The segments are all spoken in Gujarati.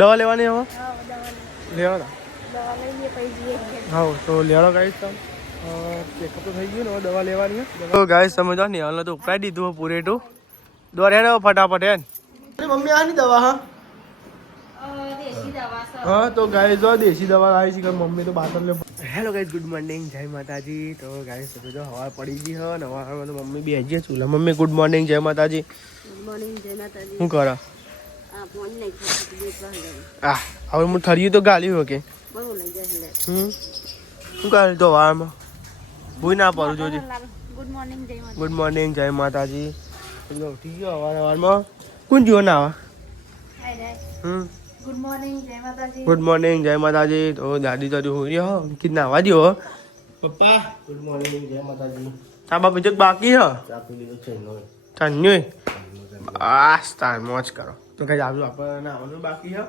દવા લેવાની હવે લેવા હા તો લેવાનો ગાઈસ તમે ચેકઅપ તો થઈ ગયું ને દવા લેવાની તો ગાઈસ તમે જો ને હાલ તો ઉપાડી દીધું પૂરેટું દોરે ને ફટાફટ હે મમ્મી આની દવા હા તો ગાઈસ જો દેશી દવા આવી છે કે મમ્મી તો બાતર લે હેલો ગાઈસ ગુડ મોર્નિંગ જય માતાજી તો ગાઈસ તમે જો હવા પડી ગઈ હે ને હવામાં તો મમ્મી બી હજી ચૂલા મમ્મી ગુડ મોર્નિંગ જય માતાજી ગુડ મોર્નિંગ જય માતાજી શું કરો આ હવે હું ઠર્યું તો ગાલ્યું કે શું કરે તો વારમાં ભૂઈ ના પડું જોજે ગુડ મોર્નિંગ જય માતાજી ઉઠી ગયો વારમાં કોણ જીવો ના આવે ગુડ મોર્નિંગ જય માતાજી તો દાદી તો હોઈ રહ્યો કિતના આવા દો પપ્પા ગુડ મોર્નિંગ જય માતાજી ચા બાપુ જગ બાકી હ ચાન્યું બસ તાર મોજ કરો તો કઈ આજુ આપણને આવવાનું બાકી હ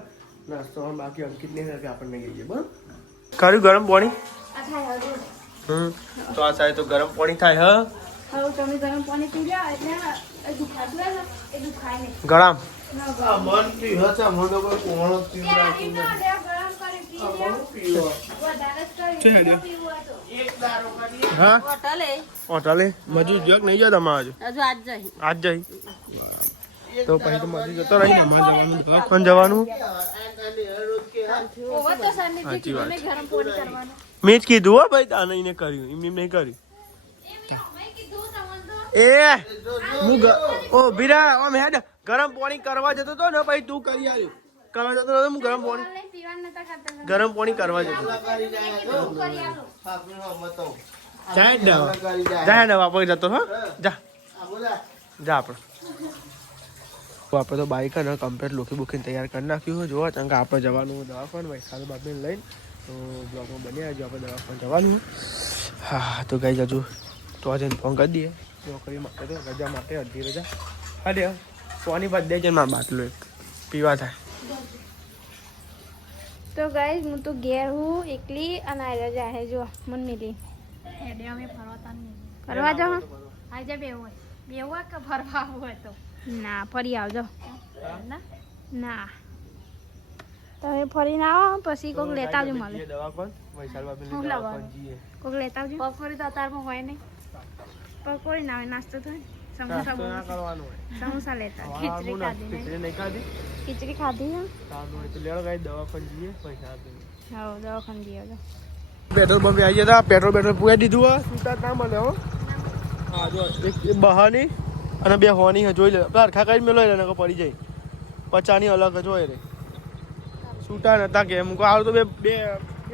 નાસ્તો બાકી અંકિત નહીં કે આપણને ગઈ બરાબર કર્યું ગરમ પાણી તો આ સાહેબ તો ગરમ પાણી થાય હ તમે ગરમ પાણી પી લો એટલે ગરમ મન પી હતા મન તો કોઈ કોણ પીવડા હા હોટલે મજૂર જગ નહીં જાય તમારે આજ જઈ તો પછી તો મજૂર જતો રહી ને કોણ જવાનું સાચી વાત મેં જ કીધું હો ભાઈ તાને એને કર્યું એમ નહીં કર્યું એ હું ઓ બીરા ઓમ હેડ ગરમ પાણી કરવા જતો તો ને ભાઈ તું કરી આવ્યો કરવા જતો તો હું ગરમ પાણી કરવા જતો જા વાપર જતો હો જા આપણે આપણે તો બાઈક ને કમ્પ્લીટ લોકી બુકીને તૈયાર કરી નાખ્યું હોય જોવા કારણ કે આપણે જવાનું દવાખાને ભાઈ સારું બાપીને લઈને તો બ્લોગમાં બની આવજો આપણે દવાખાને જવાનું હા તો ગઈ જજો તો આજે ફોન કરી દઈએ નોકરી માટે તો રજા માટે અડધી રજા હા સોની બાદ દે છે મારા બાટલો એક પીવા થાય તો ગાઈસ હું તો ઘેર હું એકલી અને આ રજા હે જો મન મિલી ફરવા જાઓ આજે બેવું કે ફરવા હોય તો ના ફરી આવજો ના તમે ફરીને આવો પછી કોઈક લેતા આવજો મળે કોઈક લેતા આવજો પકોડી તો અત્યારમાં હોય નહીં પકોડી ના હોય નાસ્તો થાય સમોસા લેતા ખીચડી ખાધી દવાખાને જઈએ પેટ્રોલ પંપે આવી ગયા પેટ્રોલ પૂરા દીધું સુતા ના મળે હો હા જો એક બહાની અને બે હોની જોઈ લે હરખા કરી મેલો એને પડી જાય 50ની અલગ જ હોય રે છૂટા નતા કે મૂકો આવ તો બે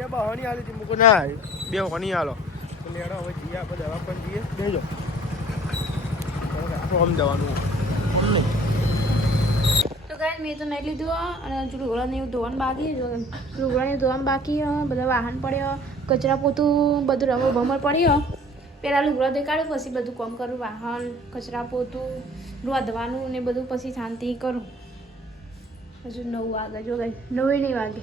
બહાની આલી હતી મૂકો ના બે હોની આલો લેડો હવે જઈએ આપણે દવાખાને જઈએ બેજો આમ જવાનું તો ગાઈસ મેં તો નહીં લીધું અને લુગડાને એવું ધોવાનું બાકી લુગડાને ધોવાનું બાકી બધા વાહન પડ્યો કચરા પોતું બધું રવો ભમર પડ્યો પહેલાં લુગડા દેખાડ્યું પછી બધું કામ કરું વાહન કચરા પોતું રોધવાનું ને બધું પછી શાંતિ કરું હજુ 9 વાગે જો ગઈ 9 નહીં વાગે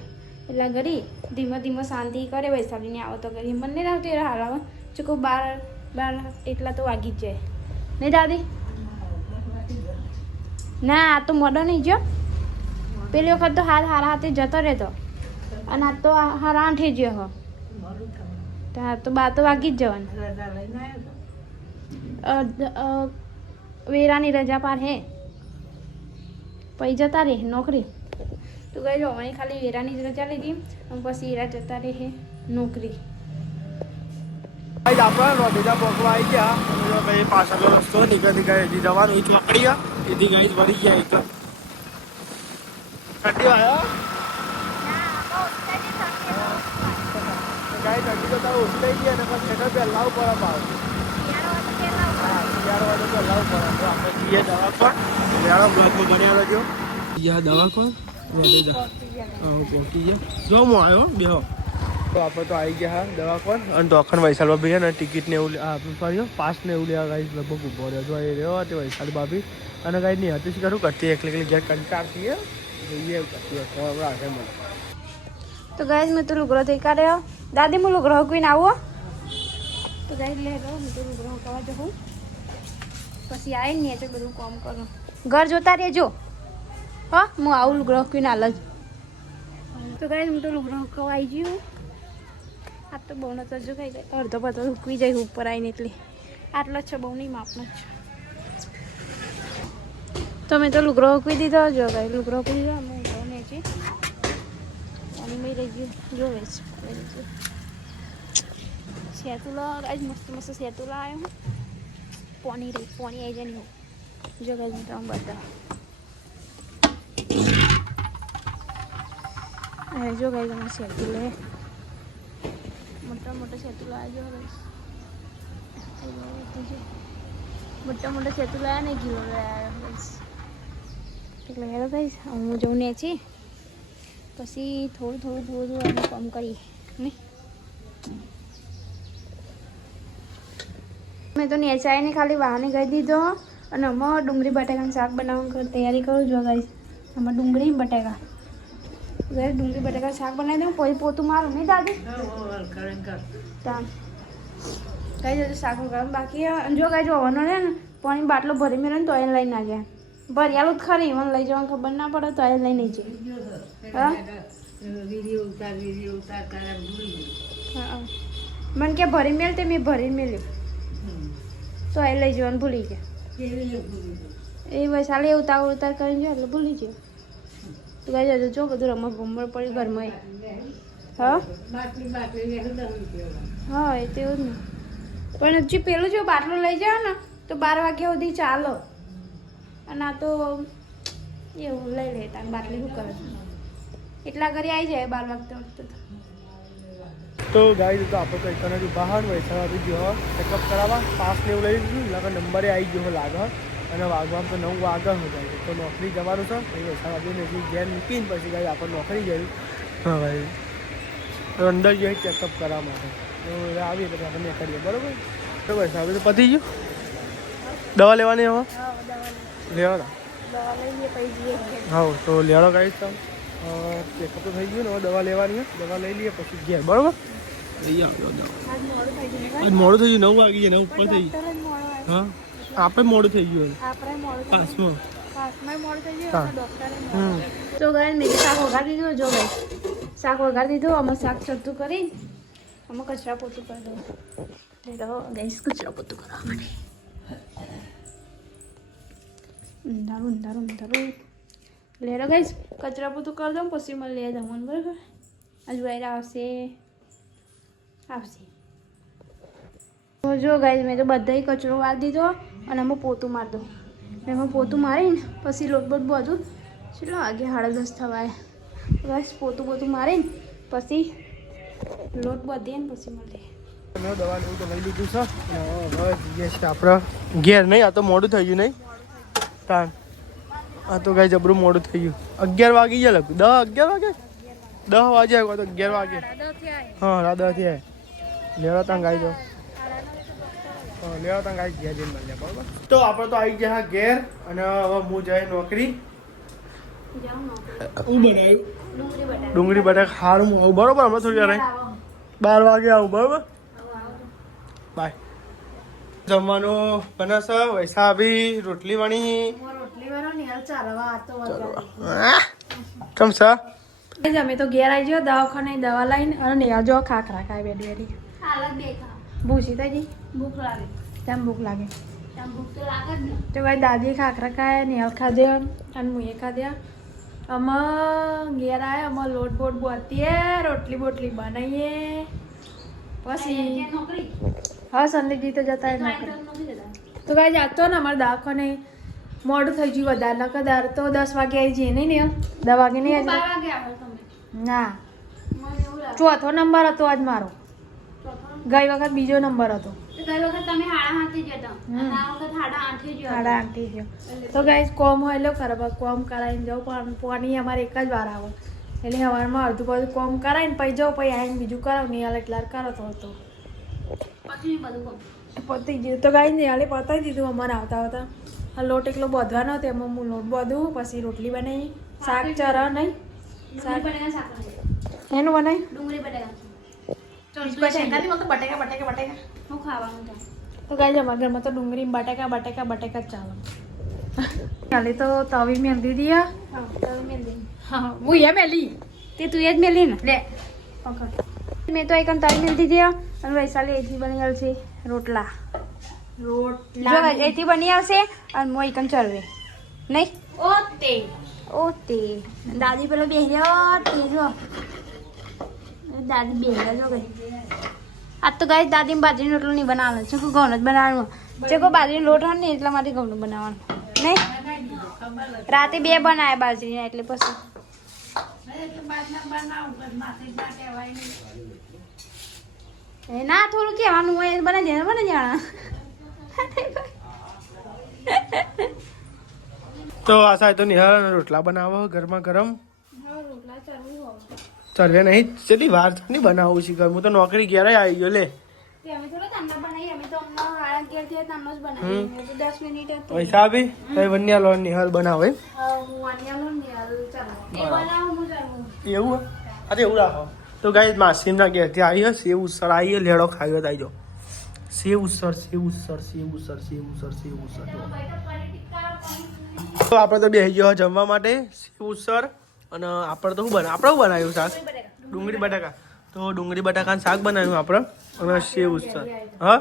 એટલે ઘડી ધીમે ધીમે શાંતિ કરે વૈશાલીને આવો તો ઘડી હિંમત નહીં આવતી એ હાલ આવે ચૂકો 12 એટલા તો વાગી જ જાય નહીં દાદી ના આ તો મોડો નહીં જો પેલી વખત તો હારા હાથે જતો રહેતો અને આ તો હારા 8 ગયો હો તો 12 તો વાગી જ જવાનું વેરાની રજા પાર હે પછી જતા રહે નોકરી તો ગઈ જો અહીં ખાલી વેરાની રજા લીધી અને પછી વેરા જતા રહે નોકરી આપણે રોબીજા પોકવા આવી ગયા અને ભાઈ પાછળનો રસ્તો નીકળી હજી જવાનું એ ચોકડી એથી ગાઈસ વળી ગયા એક ઠંડી આવ્યો ગાઈસ ઠંડી તો તારે ઉઠાઈ ગયા ને પણ સેટર પહેલા ઉપર પાવ 11 વાગે પહેલા ઉપર તો આપણે જઈએ દવા પર લેવાનો બ્લોગમાં બન્યા રહેજો યા દવા કોણ પહોંચી ગયા જો હું આવ્યો બેહો તો આપણે તો આવી ગયા હા દવા કોણ અને દવાખાને વૈશાલ બાબી છે ને ટિકિટ ને એવું ફર્યો પાસ ને એવું લેવા ગાઈસ લગભગ ઊભો રહ્યો જો એ રહ્યો તે વૈશાલ બાબી અને ગાઈ નહીં હતી શું કરું કરતી એકલી ઘેર કંટાળતી જોઈએ એવું કરતી રાખે મને તો ગાઈસ મેં તો લુગડો થઈ કાઢ્યો દાદી હું લુગડો કોઈને આવો તો ગાઈસ લે લો હું તો લુગડો કવા જવું પછી આવીને ને બધું કામ કરું ઘર જોતા રહેજો હા હું આવું લુગડો કોઈને હાલ જ તો ગાઈસ હું તો લુગડો ખવાઈ ગયું. આ તો બહુ તો જો કઈ અડધો પતો ઉકવી જાય ઉપર આવીને એટલે આટલો જ છે, બહુ નહીં માપનો જ છે. તો મેં તો લુગડો ઉકવી દીધો. જો ગાઈ લુગડો ઉકવી દીધો. અમે લુગડો નેચી પાણી મેં રહી ગયું. જો વેચ સેતુલા ગાઈસ મસ્ત મસ્ત સેતુલા આવ્યો. પાણી આવી જાય નહીં. જો ગાઈસ હું તમને બતાવું. જો ગાઈસ અમે સેતુલા મોટા સેતુલા આવ્યો ગાઈસ. મોટા સેતુલા આવ્યા ને કિલો આવ્યો ગાઈસ. એટલે હેરો ગાઈસ હું જઉં ને છીએ પછી થોડું અમે કામ કરીએ ને. મેં તો નેચાઈને ખાલી વાહને ગઈ દીધો અને આમાં ડુંગળી બટાકાનું શાક બનાવવાની તૈયારી કરું છું ગાઈસ. આમાં ડુંગળી બટાકા ગાઈસ ડુંગળી બટાકા શાક બનાવી દઉં પછી પોતું મારું નહીં દાદી કઈ જતું શાક ગરમ બાકી. જો કઈ જોવાનો ને પાણી બાટલો ભરી મેળવે ને તો એને લઈને ના ગયા. ભરિયાલું જ ખરી મને લઈ જવાની ખબર ના પડે તો એને લઈને જઈએ. હા મને કે ભરી મેળ તે મેં ભરી મેળ્યું તો એ લઈ જવાનું ભૂલી ગયા. એ વૈશાલે ઉતાર કરીને જો એટલે ભૂલી ગયો. તો કઈ જજો જો બધું રમત ભમર પડ્યું ઘરમાં. હા હા એ તો એવું જ ને. પણ હજી પેલું જો બાટલો લઈ જાવ ને તો 12 વાગ્યા સુધી ચાલો. અને આ તો એવું લઈ લેતા બાટલી શું કરે એટલા ઘરે આવી જાય 12 વાગતા વખતે. તો ગાઈસ તો આપણે તો એકનાથી બહાર વૈસાવા બી ગયો ચેકઅપ કરાવવા. પાસ ને એવું લઈ લીધું લગન નંબરે આવી ગયો લાગે. અને વાગવામાં તો 9 વાગ્યા હો જાય તો નોકરી જવાનું છે. પછી વૈસાવા બી ઘેર મૂકીને પછી ગાઈ આપણે નોકરી જઈ. હા ભાઈ તો અંદર જઈએ ચેકઅપ કરવા માટે. તો આવીએ પછી આપણે કરીએ બરાબર. તો વૈસાવા તો પતી ગયું. દવા લેવાની હવે લેવાના હા તો લેવાનો ગાઈસ તો ચેકઅપ તો થઈ ગયું ને હવે દવા લેવાની. દવા લઈ લઈએ પછી ઘેર બરાબર. લઈ આવ્યો દવા. આજ મોડું થઈ ગયું 9 વાગી જાય 9 ઉપર થઈ ગયું. હા આપણે મોડું થઈ ગયું પાસમાં તો ગાય મેં શાક વઘારી દીધું. જો ગાય શાક વઘારી દીધું. અમે શાક ચડતું કરી અમે કચરા પોતું કરી દઉં. ગાઈસ કચરા પોતું કરવા માટે ઊંધારું લેરો ગાઈસ કચરા પોતું કરી દઉં પછી મને લઈ જવાનું બરાબર. હજુ વાયરા આવશે. જો ગાઈસ મેં તો બધાય કચરો વાર દીધો અને અમે પોતું મારી દઉં. એમાં પોતું મારીને પછી લોટ બધું ચલો આગે 10:30 થવાય. બસ પોતું મારીને પછી લોટ બધીએ ને પછી મળીએ. મેં દવા લેવું તો લઈ લીધું છે. આપણે ઘેર નહીં આ તો મોડું થઈ ગયું નહીં તાન. આ તો ગાઈ જબરું મોડું થઈ ગયું. 11 વાગી ગયા લગભગ 10 વાગે 10 વાગે આવ્યો તો 11 વાગે હા 10 થી લેવા તાં ગાઈ દો. લેવા તાં ગાઈ ઘેર જઈને મળ્યા બરાબર. તો આપણે તો આવી ગયા ઘેર અને હવે હું જાય નોકરી. હું બનાવ્યું ડુંગળી બટાકા સારું આવું બરાબર. હમણાં થોડી વાર 12 વાગે આવું બરાબર. બાય. જમવાનું બનાવશે વૈસા બી રોટલી વણી કેમ છે. અમે તો ઘેર આવી ગયો દવાખાને દવા લઈને અને નેહા જો ખાખરા ખાય બેડી ભૂસી થઈ ભૂખ લાગે તેમ ભૂખ લાગે તો ભાઈ દાદી ખાખરા ખાય નેહા ખાધે અને મુએ ખાધ્યા. અમે ઘેર આવ્યા અમે લોટ બોટ બોતીએ રોટલી બોટલી બનાવીએ પછી હા સંદીપજી તો જતા તો કાંઈ જાતો ને અમારે દવાખાને મોડું થઈ ગયું વધારે ન કદાર તો 10 વાગે આવી જઈએ નહીં ને 10 વાગે નહીં ના 4થો નંબર હતો આજ મારો. ગઈ વખત બીજો નંબર હતો. તો ગાઈસ કોમ હોય એટલે ખરાબ કોમ કરાવીને જાઉં પણ પાણી અમારે એક જ વાર આવે એટલે સવારમાં અડધું બધું કોમ કરાવીને પછી જાઉં પછી આવીને બીજું કરાવ નિહાલ એટલા કરો તો હતો પતી ગયું. તો ગાઈ નિહાલે પતાવી દીધું અમારે આવતા લોટ એકલો બાંધવાનો હતો એમાં હું લોટ બાંધું પછી રોટલી બનાવી શાક ચરા નહીં શાક એનું બનાવી ડુંગળી બટાકા તો ગાઈ અમારા ઘરમાં તો ડુંગળી બટાકા ચાલો. ચાલે તો તવી મેલ દીધી હા હું એ મેલી તે તું એ જ મેલી ને લે પકડ મેં તો એક તારી મેલતી હતી અને વૈશાલી એથી બની આવશે રોટલા જો એથી બની આવશે અને મો એકમ ચરવે નહીં ઓતે દાદી પેલો બેહ્યો તે જો દાદી બેહ્યા જો ગઈ આજ તો ગાય દાદી બાજરીનો રોટલો નહીં બનાવવાનો છે ઘઉંનો જ બનાવવાનો છે બાજરીનો લોટ હોય ને એટલા માટે ઘઉંનું બનાવવાનું નહીં રાતે 2 બનાવ્યા બાજરીના એટલે પછી ના થોડું કહેવાનું હોય બનાવી દે બને જાણા તો આ સાહેબ તો નિહાળ રોટલા બનાવો ગરમા ગરમ ચરવે નહીં કેટલી વાર નહીં બનાવું છે હું તો નોકરી ક્યારે આવી ગયો લે પૈસા આપી તો વન્યા લો નિહાલ બનાવો એવું અરે એવું રાખો તો ગાય માસીમના ઘેરથી આવી હશે સેવ ઉસળ આવી લેડો ખાયો આવી જાઓ સેવ ઉસળ સેવ ઉસળ સેવ ઉસળ સેવ ઉસળ સેવ ઉસળ તો આપણે તો બેસી ગયો જમવા માટે સેવ ઉસળ અને આપણે તો શું બનાવ્યું શાક ડુંગળી બટાકા તો ડુંગળી બટાકાનું શાક બનાવ્યું આપણે અને સેવ ઉસળ હા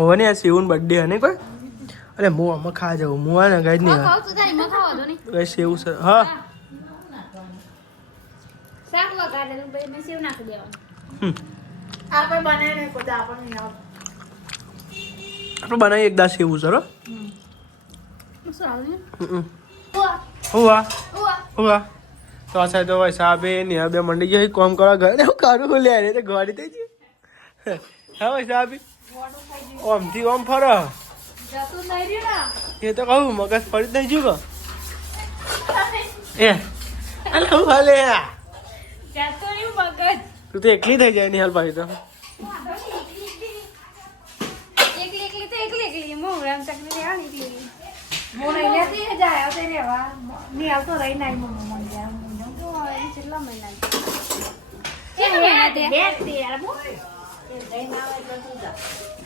ઓવે ને આ સેવન બર્થડે હને કોઈ અરે હું આમાં ખા જાઉં હું આ ને ગાય નહીં ગાય સેવ ઉસળ હા શાક વગાડેલું ભાઈ મેં સેવ નાખી દેવાનું આપણે બનાવીને ખુદા આપણને આપણે બનાવી એકદા સેવ ઉસળ હુઆ તો આ સાહેબ તો સાહેબે ને બે મંડી ગઈ કોમ કરવા ઘરે હું કારું લે રે તો ગાડી થઈ ગઈ હા ભાઈ સાહેબ ઓમથી ઓમ ફરો એ તો કહું મગજ ફરી જ નહીં જુઓ એ અલે હું હાલે તું તો એકલી થઈ જાય નિહાલ પાછી તો એકલી મોહરામ ચકલી લેવાની મોને લેતી જાય આવતે રેવા ની આવતો રહી નાઈ મમ્મા મન ગયા કેટલા મહિના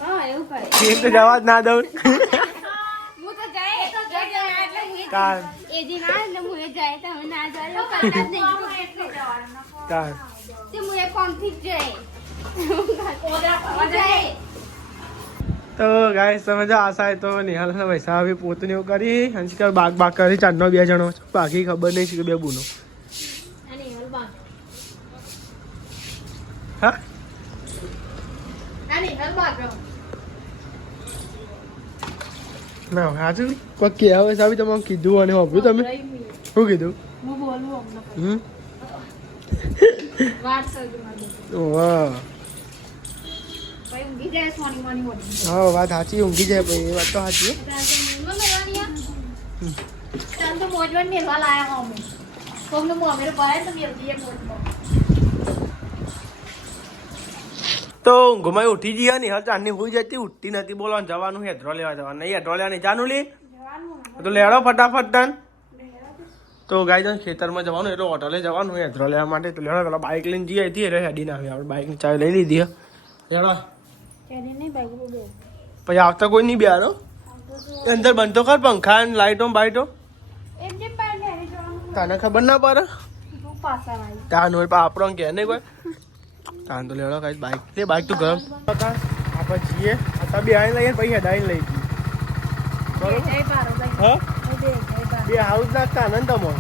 હા એવું કરે એક તો જવા જ ના દઉં હું તો જાય એટલે હું તાર એ દી ના એટલે હું એ જાય તો હવે ના જાય એવું કરતા જ નહીં એટલે જવાનું તાર તે હું એ કોમથી જ જાય ઓદરા જાય તો ગાય સમજો આશા તો નિહાલ પૈસા આવી પોતું એવું કરી હંસકર બાગ કરી 4 2 જણો બાકી ખબર નહીં છે કે 2 બુનો હા ના હાજુ કોઈ કે આવે સાબી તમે કીધું અને હોભ્યું તમે શું કીધું વાહ હા વાત સાચી ઊંઘી જાય ભાઈ એ વાત તો સાચી તો ઊંઘમાં ઉઠી ગયા ને હા ચાંદની હોઈ જતી ઉઠતી નથી બોલવાનું જવાનું હેડરો લેવા જવાનું નહીં હેડરો લેવા નહીં જાનું લે તો લેડો ફટાફટ તન તો ગાય જણ ખેતરમાં જવાનું એટલે હોટલે જવાનું હેડરો લેવા માટે તો લેડો પેલા બાઇક લઈને જઈએ હતી એટલે હેડીને આવી આપણે બાઇકની ચાવી લઈ લીધી લેડો પછી આવતા કોઈ નહીં બેહાડો અંદર બનતો ખર પંખા લાઈટો બાઈટો તને ખબર ના પડે તાન હોય આપણો કે નહીં કોઈ તાન તો લેડો કઈ બાઈક લે બાઈક તો ગરમ હતા આપણે જઈએ હતા બે આઈ લઈએ પછી હેડાઈને લઈ જઈએ બરોબર હા બે હાઉસ નાખતા આનંદ તમો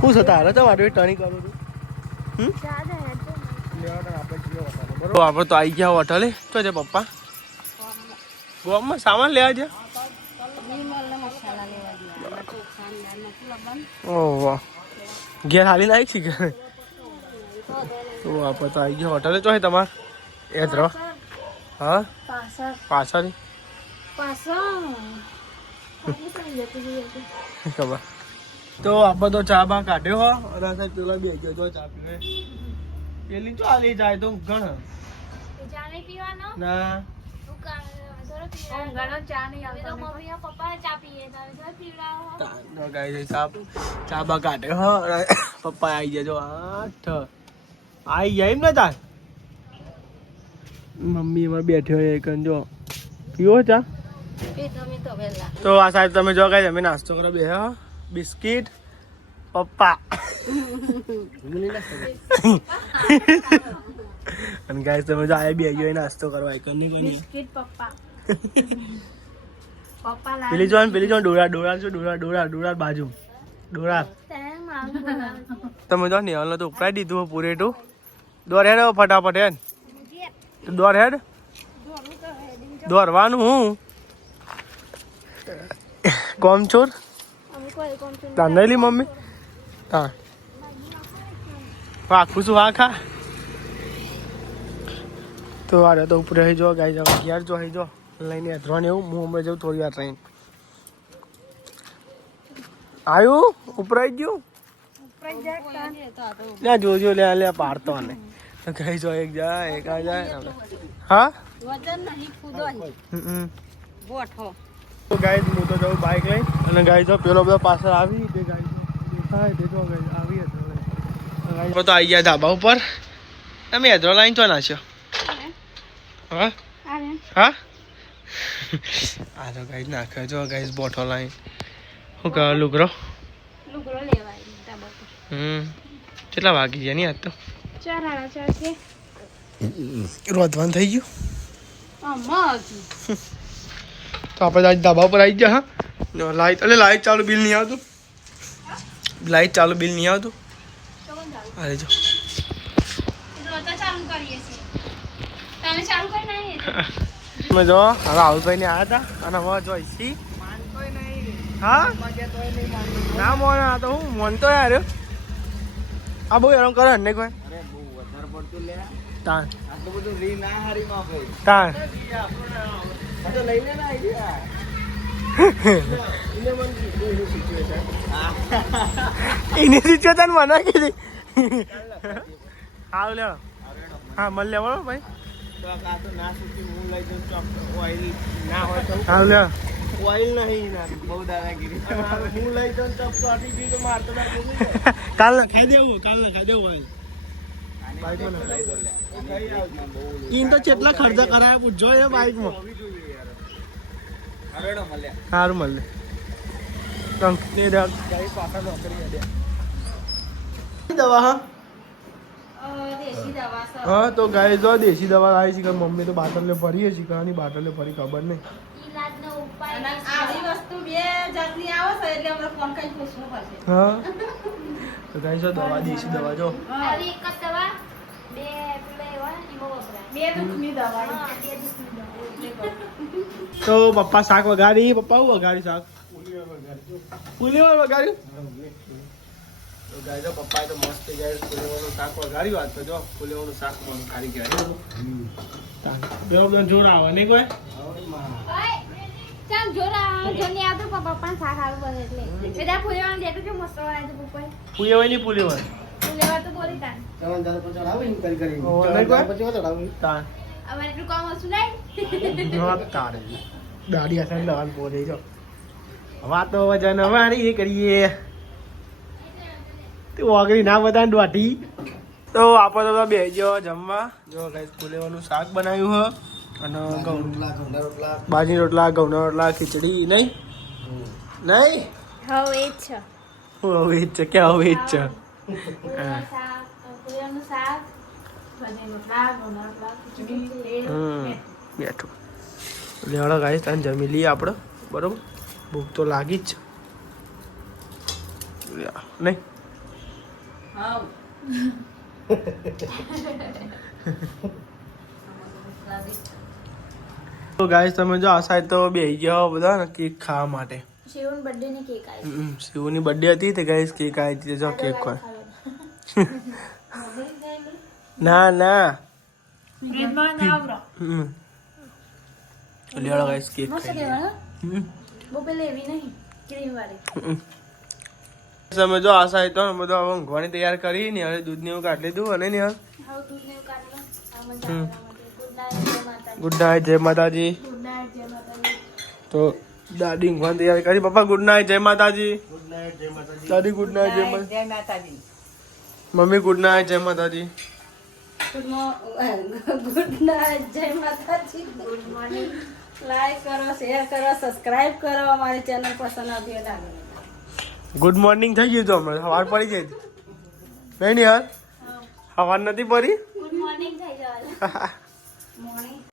શું છે તારે તો વાટો ટર્નિંગ કરું છું આપણે તો આવી ગયા હોટલે તો છે પપ્પા ગોમમાં સામાન લેવા છે ઓહ ઘેર હાલીને આવી છે કે તો આપણે તો આવી ગયા હોટલે તો તમારે એ જ રહો હા પાછળ ખબર તો આપણે તો ચા બા કાઢ્યો હો અને સાહેબ પેલા બે ગયો તો ચા પીવે પેલી તો આલી જાય તો ઘણ ના ચા બા કાઢે હો પપ્પા આવી જજો 8 આવી જાય એમ ને તાર મમ્મી એમાં બેઠ્યો એક જો પીવો ચા તો આ સાહેબ તમે જો કઈ તમે નાસ્તો કરો બે બિસ્કિટ પપ્પા અને ગાઈસ તમે જો આ બે ગયો નાસ્તો કરવા આઈકન ની કોની બિસ્કિટ પપ્પા પપ્પા પેલી જો ડોરા બાજુ ડોરા તમે જો ને હાલ તો ઉપરાઈ દીધું પૂરેટું દોર હેડ ફટાફટ હેડ દોર હેડ દોરવાનું હું કોમ છોર તાંડેલી મમ્મી હા આખું શું હા ખા તો આરે તો ઉપર રહી જો ગાઈ જાવ યાર જો હઈ જો લઈને અધરોને એવું હું હમણાં જવું થોડી વાર ટ્રેન આવ્યું ઉપર આવી ગયું લે જોજો લે પાડતો ને કઈ જો એક જાય એક આ જાય હા વજન નહીં કૂદો બોઠો તો ગાઈસ હું તો જાઉં બાઈક લઈ અને ગાઈ જો પેલો બધો પાછળ આવી તે ગાઈ દેખાય તે જો ગાઈ આવી હતો તો આવી ગયા ધાબા ઉપર તમે હેદરો લાઈન તો નાખ્યો હા હા આ તો ગાઈસ નાખ્યો જો ગાઈસ બોટો લાઈન શું કહો લુગરો લેવાય કેટલા વાગી ગયા નહીં આજ તો 4:30 છે રોધવાનું થઈ ગયું અમત તો આપણે આજ ધાબા પર આવી ગયા હા લાઈટ ચાલુ બિલ નહીં આવતું લાઈટ ચાલુ બિલ નહીં આવતું અરે જો ચાલુ કરીએ છીએ તમે ચાલુ કરી નાખી તમે જો હવે રાહુલભાઈ ને આવ્યા હતા અને હવે જોઈશી હા ના મોન આ તો હું મોન તો યાર આ બહુ હેરાન કરે ને કોઈ તાન તાન એની સિચ્યુએશન મને કીધી આવ લે હા મળ લેવાનો ભાઈ આવ લે ઓઇલ નહીં બહુ દાદાગીરી હું લઈ જાઉં તો પાટી દી તો મારતો કાલ ના ખાઈ દેવું ઓઇલ ઈન તો કેટલા ખર્ચા કરાયા પૂછજો એ બાઈકમાં સારું મળે દવા હા તો ગાય જો દેશી દવા લાવી છે મમ્મી તો બાટલે ભરીએ છીએ કાની બાટલે ભરી ખબર નહીં હા તો ગાય જો દવા દેશી દવા જો તો પપ્પા શાક વગાડી પપ્પા હું વગાડી શાક પુલીવાર વગાડ્યું તો ગાય જો પપ્પાએ તો મસ્ત ગાય પુલીવાનું શાક વગાડ્યું આજ તો જો પુલીવાનું શાક પણ ખારી ગયા પેલો બધો જોર આવે નહીં કોઈ ચાલ જોરા જોની આવતો પપ્પા શાક આવું બને એટલે બેટા પુલેવાનું જેટલું કે મસ્ત બનાવી દે પપ્પાએ પુલીવાર ની પુલીવાર પુલેવા તો બોલી તાન અમારે એટલું કામ હશું નહીં તારે દાડી અસર લવાન પોરે જો વાતો વજન અમારી કરીએ તે ઓગળી ના બધા દોઢી તો આપણે તો બેજો જમવા જો ગાઈસ પુલેવાનું શાક બનાવ્યું હ અને બાજરી રોટલા ઘઉંના રોટલા ખીચડી નહીં હવે એ જ છે હું હવે જ છે કે હવે જ છે પુલેવાનું શાક બાજરી રોટલા ઘઉંના રોટલા ખીચડી બેઠું લેવાડો ગાઈસ તાન જમી લઈએ આપણે બરોબર ભૂખ તો લાગી જ છે નહીં તો ગાઈસ તમે જો આ સાઈડ તો બેહી ગયા બધા ને કેક ખાવા માટે શિવની બર્થડે ની કેક આવી શિવની બર્થડે હતી તે ગાઈસ કેક આવી હતી જો કેક ખોય ના લેવાડો ગાઈસ કેક ખાઈ બહુ પેલી એવી નહીં ક્રીમ વાળી તમે જો આ સાઈડ તો બધું હવે ઊંઘવાની તૈયાર કરી ને હવે દૂધ ને એવું કાઢી લીધું અને ને હવે દૂધ ને કાઢ લો ગુડ નાઇટ જય માતાજી ગુડ નાઇટ જય માતાજી તો દાદી ઊંઘવાની તૈયાર કરી પપ્પા ગુડ નાઇટ જય માતાજી દાદી ગુડ નાઇટ જય માતાજી મમ્મી ગુડ નાઇટ જય માતાજી ગુડ નાઇટ જય માતાજી ગુડ મોર્નિંગ લાઈક કરો શેર કરો સબસ્ક્રાઇબ કરો અમારી ચેનલ પસંદ આવી લાગે ગુડ મોર્નિંગ થઈ ગયું તો હમણાં સવાર પડી જાય નહીં યાર સવાર નથી પડી ગુડ મોર્નિંગ થઈ જવાનું.